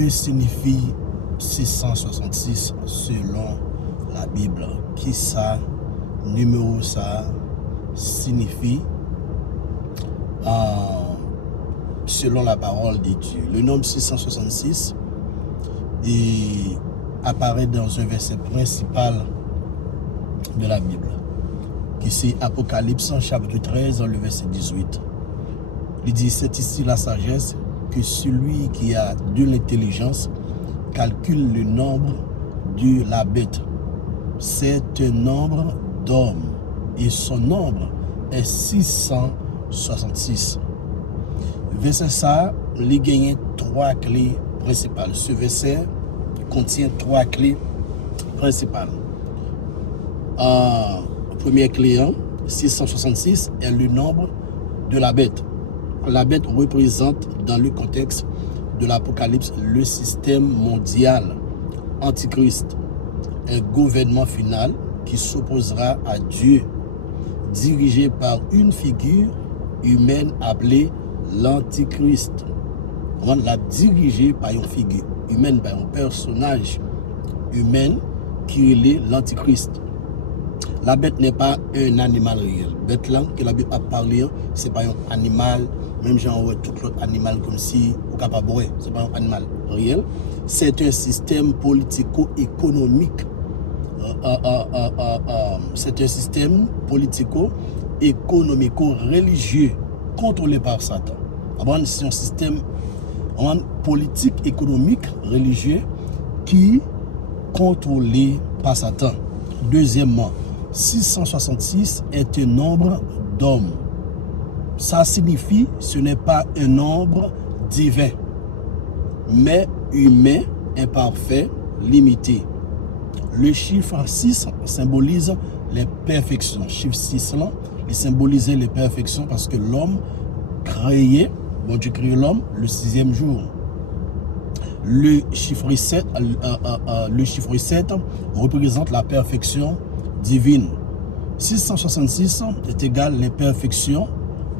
Que signifie 666 selon la Bible? Qui ça, numéro ça, signifie selon la parole de Dieu? Le nombre 666 apparaît dans un verset principal de la Bible, qui c'est Apocalypse chapitre 13, le verset 18. Il dit, c'est ici la sagesse, que celui qui a de l'intelligence calcule le nombre de la bête. C'est un nombre d'hommes et son nombre est 666. Verset ça, il gagne trois clés principales. Ce verset contient trois clés principales. Première clé, 666 est le nombre de la bête. La bête représente dans le contexte de l'Apocalypse le système mondial antichrist, un gouvernement final qui s'opposera à Dieu, dirigé par une figure humaine appelée l'antichrist. On l'a dirigé par une figure humaine, par un personnage humain qui est l'antichrist. La bête n'est pas un animal réel. Bête là, que la Bible a parlé, ce n'est pas un animal, même genre tout l'autre animal comme si, ou capable de ce n'est pas un animal réel. C'est un système politico-économique. C'est un système politico-économico-religieux contrôlé par Satan. C'est un système politique, économique, religieux qui contrôlé par Satan. Deuxièmement, 666 est un nombre d'hommes. Ça signifie ce n'est pas un nombre divin, mais humain, imparfait, limité. Le chiffre 6 symbolise les perfections. Le chiffre 6 là, il symbolise les perfections parce que l'homme créé, bon Dieu créé l'homme le 6e jour. Le chiffre 7 représente la perfection divine. 666 est égal les perfections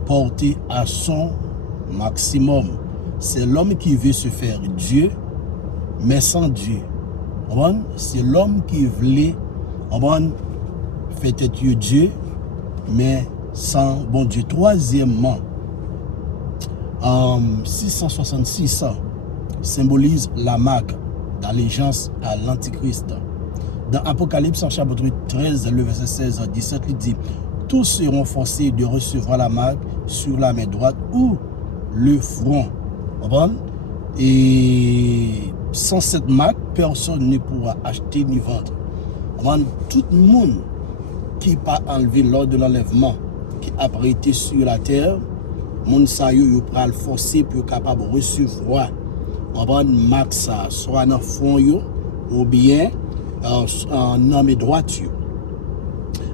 portées à son maximum. C'est l'homme qui veut se faire Dieu, mais sans Dieu. C'est l'homme qui voulait faire Dieu, mais sans bon Dieu. Troisièmement, 666 symbolise la marque d'allégeance à l'Antichrist. Dans Apocalypse chapitre 13, le verset 16 à 17, il dit « Tous seront forcés de recevoir la marque sur la main droite ou le front. » Et sans cette marque, personne ne pourra acheter ni vendre. Tout le monde qui pas enlevé lors de l'enlèvement, qui a été sur la terre, moun sa yo pral le forcer pour capable recevoir marque ça, soit dans front yo ou bien en mes droite.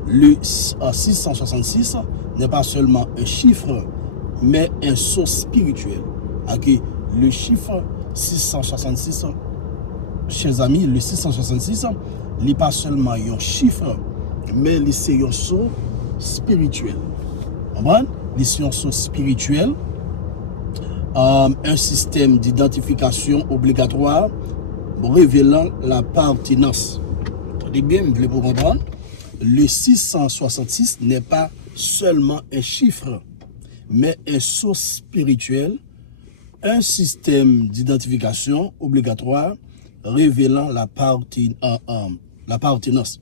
Le 666 n'est pas seulement un chiffre, mais un sceau spirituel. Okay? Le chiffre 666, chers amis, le 666 n'est pas seulement un chiffre, mais c'est un sceau spirituel. C'est un sceau spirituel, un système d'identification obligatoire révélant l'appartenance. Attendez bien, vous voulez comprendre? Le 666 n'est pas seulement un chiffre, mais un sceau spirituel, un système d'identification obligatoire révélant l'appartenance.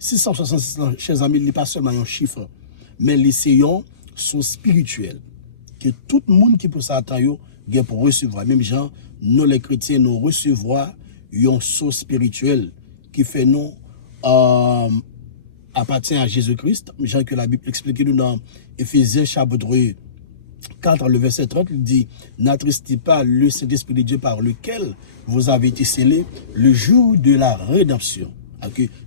666, chers amis, n'est pas seulement un chiffre, mais c'est un sceau spirituel que tout le monde qui peut s'attendre pour recevoir. Même gens, nous les chrétiens, nous recevoir un sceau spirituel qui fait nous appartient à Jésus-Christ. Jean que la Bible explique nous dans Éphésiens chapitre 4, le verset 30, il dit « N'attristez pas le Saint-Esprit de Dieu par lequel vous avez été scellés le jour de la rédemption. »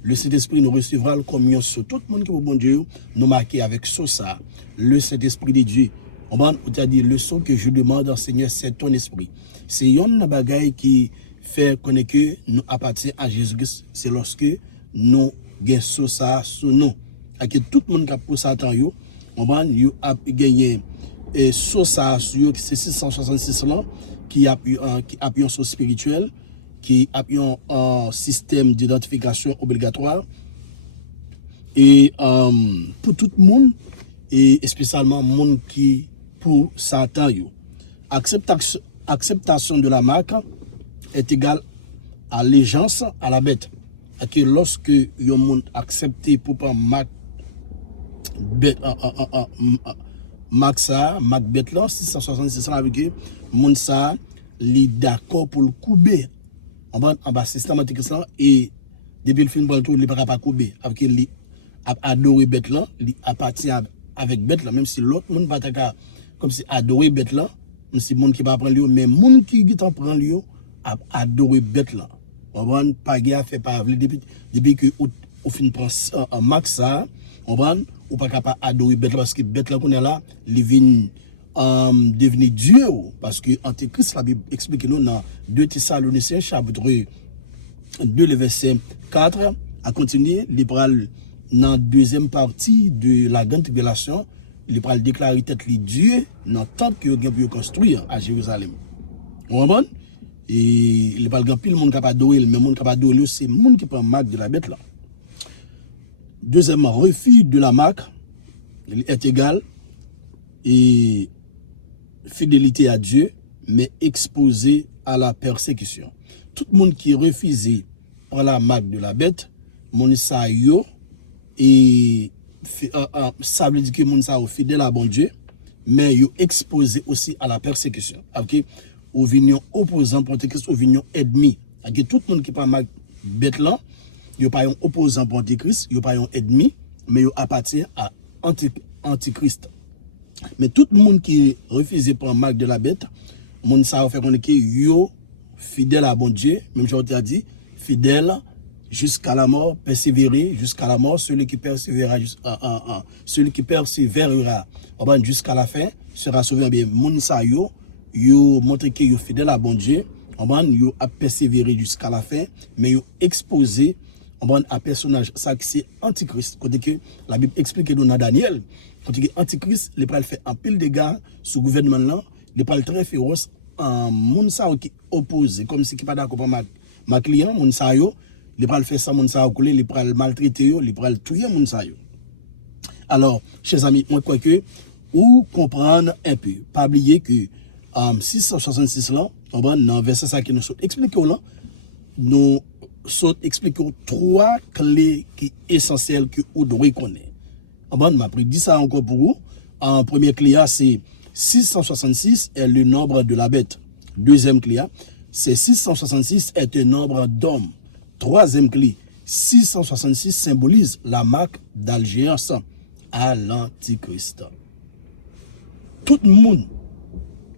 Le Saint-Esprit nous recevra le communion sur tout le monde qui est bon Dieu, nous marquer avec ça, le Saint-Esprit de Dieu. On va dire le son que je demande, Seigneur, c'est ton esprit. C'est une bagaille qui fait connaître que nous appartenons à Jésus-Christ. C'est lorsque nous gagnons ça sur nous. Tout le monde qui a pour ça, on va gagner et ça sur c'est 666 là qui a un source spirituel, qui a un système d'identification obligatoire. Et pour tout le monde, et spécialement le monde qui pour Satan, acceptation de la marque est égale à allégeance à la bête. Et que lorsque yon monde accepté pour prendre marque bête, marque ça, marque bête là, 666 avec eux, monde ça, li d'accord pour le couper en bas systématique ça et depuis le film pour le tour, il pas capable couper avec li adorer bête là, li appartient avec bête là, même si l'autre monde pas comme si adorer bête là, même si monde qui pas prendre lui, mais monde qui t'en prend lui a adorer bête là. On va pas gars fait pas depuis que au fin prend un max ça, on va ou pas capable adorer bête là parce que bête là qu'on est là, il vient devenir Dieu parce que Antéchrist la Bible explique nous dans 2 Thessaloniciens chapitre 2 le verset 4 à continuer libéral dans deuxième partie de la grande tribulation, il va déclarer tête li Dieu dans tant que il va construire à Jérusalem. Vous comprenez? Et il va grand pile monde capable adorer, mais monde capable adorer c'est monde qui prend marque de la bête là. Deuxièmement, refus de la marque est égal et fidélité à Dieu, mais exposé à la persécution. Tout le monde qui est refusé par la marque de la bête, mon sa yo et ça veut dire que mon sa fidèle à bon Dieu, mais yo exposé aussi à la persécution. OK? Au vignon opposant pour Christ, au vignon ennemi. OK? Tout le monde qui pas marque bête là, yo pas un opposant pour Christ, yo pas un ennemi, mais yo appartient à Antichrist. Mais tout le monde qui refuse prendre marque de la bête, mon ça fait qu'on est yo fidèle à bon Dieu, même je t'ai dit, fidèle jusqu'à la mort, persévérer jusqu'à la mort, celui qui persévérera jusqu'à la fin sera sauvé. Bien, mon ça yo montre que yo fidèle à bon Dieu, yo a persévéré jusqu'à la fin, mais yo exposé à personnage ça qui c'est Antichrist. Côté que la Bible explique nous dans Daniel, côté que Antichrist les pral fait un pile de dégâts sur gouvernement là, les pral très féroce en moun sa qui oppose comme si qui pas d'accord avec ma client moun sa yo, les pral faire ça moun sa couler, les pral maltraiter yo, les pral tuer moun sa yo. Alors, chers amis, moi crois que ou comprendre un peu, pas oublier que 666 là, dans verset ça qui nous explique là, nous expliquons 3 clés qui sont essentielles que vous devez connaître. M'a dit ça encore pour vous. En première clé, c'est 666 est le nombre de la bête. Deuxième clé, c'est 666 est un nombre d'hommes. Troisième clé, 666 symbolise la marque d'allégeance à l'Antichrist. Tout le monde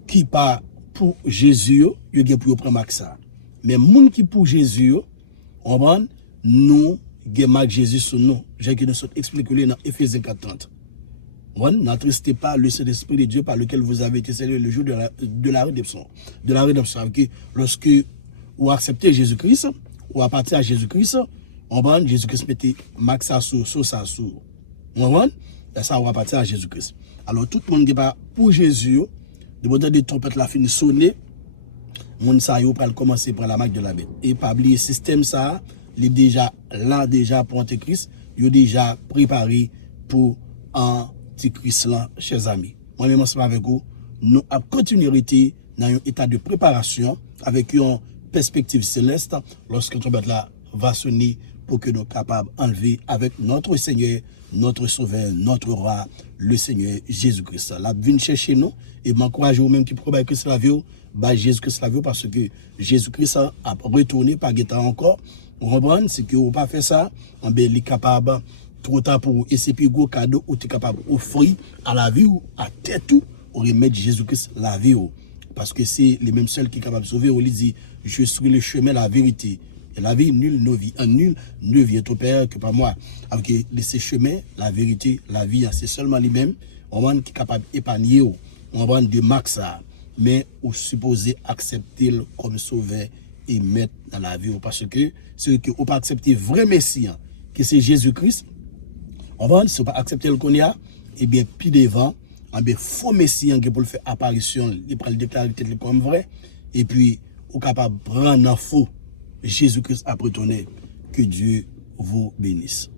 qui part pour Jésus, il y a pour prendre marque ça. Mais les gens qui pour Jésus, nous, avons Jésus sur nous. J'ai que nous expliqué dans Éphésiens 4:30. N'attristez pas le Saint-Esprit de Dieu par lequel vous avez été scellés le jour de la rédemption. De la rédemption. Lorsque vous acceptez Jésus-Christ, ou à partir de Jésus-Christ, Jésus-Christ mettait max sur ça sur. Et ça, on va partir à Jésus-Christ. Alors, tout le monde qui va pour Jésus, de bonne de trompette la fin sonner, mon sa yo pral commencer par la marque de la bête. Et pas oublier système ça, il est déjà là déjà pour Antéchrist, il est déjà préparé pour Antéchrist là, chers amis. Moi-même ensemble avec vous, nous avons continué dans un état de préparation avec une perspective céleste lorsque trompette là va sonner pour que nous soyons capables d'enlever avec notre Seigneur, notre Sauveur, notre Roi, le Seigneur Jésus-Christ. La vient chercher nous et m'encourage vous même qui probable que c'est la vie, bah Jésus-Christ la vie parce que Jésus-Christ a retourné par guetta encore. Vous comprenez, c'est que vous pas fait ça, on est capable trop tard pour vous et c'est plus gros cadeau ou tu es capable d'offrir à la vie ou à tête tout ou remettre Jésus-Christ la vie parce que c'est les mêmes seuls qui sont capables de sauver. On lui dit je suis le chemin, la vérité. Et la vie, nul ne vient au Père que par moi. Avec ces chemins, la vérité, la vie, c'est seulement lui-même. On va qui est capable d'épargner, on va de max ça. Mais on supposé accepter comme sauveur et mettre dans la vie. Parce que ceux qui n'ont pas accepté vrai Messie, que c'est Jésus-Christ, on va, si on pas accepter le qu'on y a, et bien, puis devant, un faux Messie qui pour le faire apparition, il peut le déclarer comme vrai. et puis, ou capable de prendre en faux Jésus-Christ a retourné. Que Dieu vous bénisse.